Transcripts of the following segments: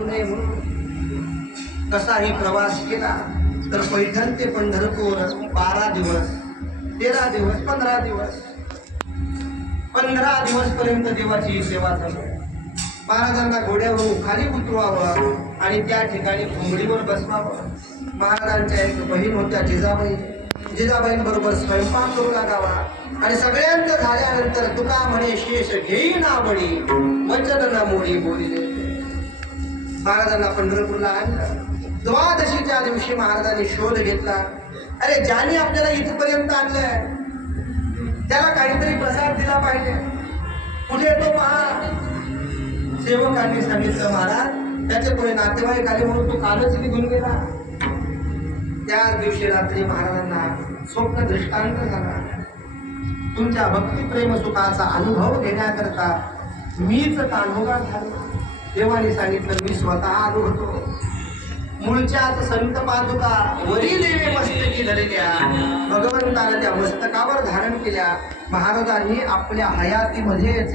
वाटू नये म्हणून कसाही प्रवास केला तर पैठण ते पंढरपूर 12 दिवस, 13 दिवस, 15 दिवस, 15 दिवस पर्यंत देवाची सेवा झाली. महाराजांना घोड्यावरून खाली उतरवावं आणि त्या ठिकाणी घोंगडीवर बसवावं. महाराजांच्या एक बहीण होत्या जिजाबाई, जिजाबाईंबरोबर स्वयंपाक करू लागावा आणि सगळ्यांचं झाल्यानंतर तुका म्हणे शेष घेई ना बळी वचन न मोडी बोलिले. महाराजांना पंढरपूरला आणलं. द्वादशीच्या दिवशी महाराजांनी शोध घेतला. अरे ज्याने आपल्याला इथपर्यंत आणलंय त्याला काहीतरी प्रसाद दिला पाहिजे, कुठे तो पहा. सेवकांनी सांगितलं महाराज त्याचे पुढे नातेवाईक आले म्हणून तो कालच निघून गेला. त्याच दिवशी रात्री महाराजांना स्वप्न दृष्टांत झाला. तुमच्या भक्तिप्रेम सुखाचा अनुभव घेण्याकरता मीच कानोगा झालो. देवाने सांगितलं मी स्वतः आलो होतो. मूळच्याच संत पादुका वरी देवे मस्तकी धरल्या, भगवंतानं त्या मस्तकावर धारण केल्या. महाराजांनी आपल्या हयातीमध्येच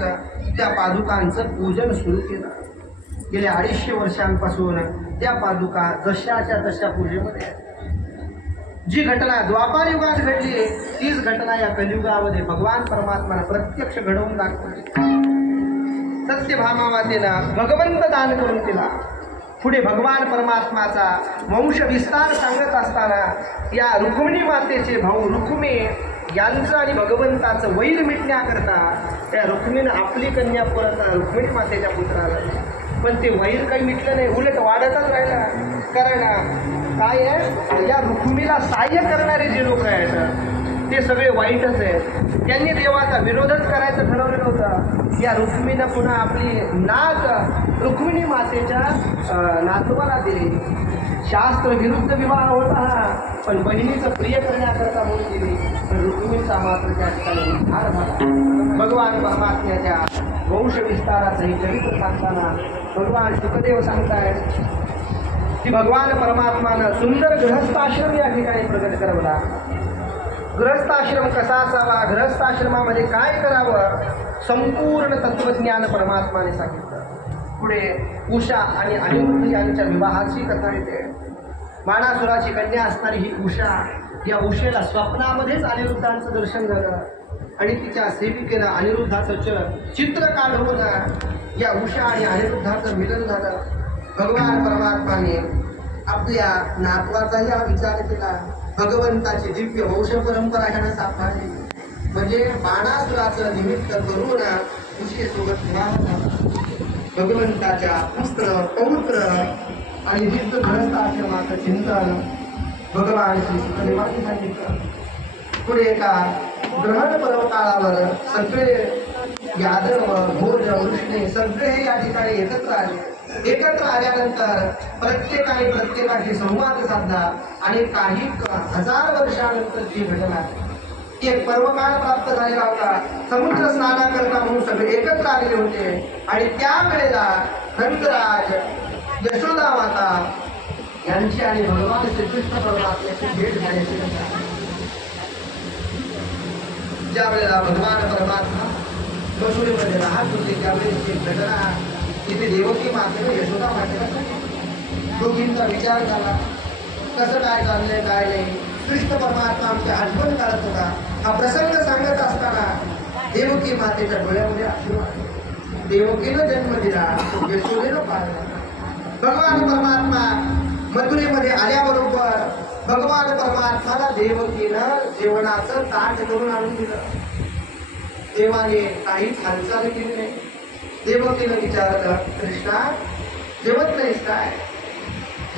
त्या पादुकांचं पूजन सुरू केलं. गेल्या 250 वर्षांपासून त्या पादुका जशाच्या तशा पूजेमध्ये. जी घटना द्वापार युगात घडली तीच घटना या कलियुगामध्ये भगवान परमात्माला प्रत्यक्ष घडवून दाखवली. सत्यभामा मातेनं भगवंत दान करून दिला. पुढे भगवान परमात्माचा वंश विस्तार सांगत असताना या रुक्मिणी मातेचे भाऊ रुक्मे यांचं आणि भगवंताचं वैर मिटण्याकरता त्या रुक्मिणीनं आपली कन्या परत रुक्मिणी मातेच्या पुत्राला. पण ते वैर काही मिटलं नाही, उलट वाढतच राहिला. कारण काय आहे, या रुक्मिणीला सहाय्य करणारे जे लोक आहेत ते सगळे वाईटच आहेत. त्यांनी देवाचा विरोधच करायचं ठरवलेलं होतं. या रुक्मिणीनं पुन्हा आपली नात रुक्मिणी मातेच्या नातवाला दिली. शास्त्र विरुद्ध विवाह होता हा, पण बहिणीचं प्रिय करण्याकरता म्हणून दिली. पण रुक्मिणीचा मात्र त्या ठिकाणी उद्धार झाला. भगवान परमात्म्याच्या वंश विस्ताराचं हे चरित्र सांगताना भगवान सुखदेव सांगतायत की भगवान परमात्मानं सुंदर गृहस्थाश्रम या ठिकाणी प्रकट करवला. गृहस्थाश्रम कसा असावा, गृहस्थाश्रमामध्ये काय करावं, संपूर्ण तत्वज्ञान परमात्माने सांगितलं. पुढे उषा आणि अनिरुद्ध यांच्या विवाहाची कथा येते. बाणासुराची कन्या असणारी ही उषा, या उषेला स्वप्नामध्येच अनिरुद्धांचं दर्शन झालं आणि तिच्या सेविकेनं अनिरुद्धाचं चित्र काढून या उषा आणि अनिरुद्धाचं मिलन झालं. भगवान परमात्माने आपल्या नातवाचाही हा विचार केला. भगवंताची दिव्य वंश परंपरा ह्यांना साकारली. म्हणजे बाणासुराचं निमित्त करून उषेसोबत विवाह झाला. भगवंताच्या पुत्र पौत्र आणि दिव्य गृहस्थाश्रमाचं चिंतन भगवान श्री सुखदेवांनी सांगितलं. पुढे एका ग्रहण पर्वकाळावर सगळे यादव भोज वृष्णे सगळे या ठिकाणी एकत्र आले. एकत्र आल्यानंतर प्रत्येकाने प्रत्येकाशी संवाद साधला आणि काही 1000 वर्षानंतरची घटना. एक पर्वकाळ प्राप्त झालेला होता. समुद्र स्नानाकरता म्हणून सगळे एकत्र आलेले होते आणि त्यावेळेला नंदराज, यशोदा माता यांची आणि भगवान श्रीकृष्ण परमात्म्याची भेट झाल्याची घटना. ज्या वेळेला भगवान परमात्मा मथुरेमध्ये राहत होते त्यावेळेची घटना तिथे देवकी मातेने यशोदा मातेला दोघींचा विचार झाला. कसं काय चाललंय काय नाही. कृष्ण परमात्मा आमच्या आठवण काढत होता. हा प्रसंग सांगत असताना देवकी मातेच्या डोळ्यामध्ये अश्रू आले. देवकीनं जन्म दिला, यशोदेनं पाळला. भगवान परमात्मा मथुरेमध्ये आल्याबरोबर भगवान परमात्माला देवकीनं जेवणाचं ताट करून आणून दिलं. देवाने काहीच हालचाल केली नाही. देवकीनं विचारलं, कृष्णा जेवत नाहीस काय?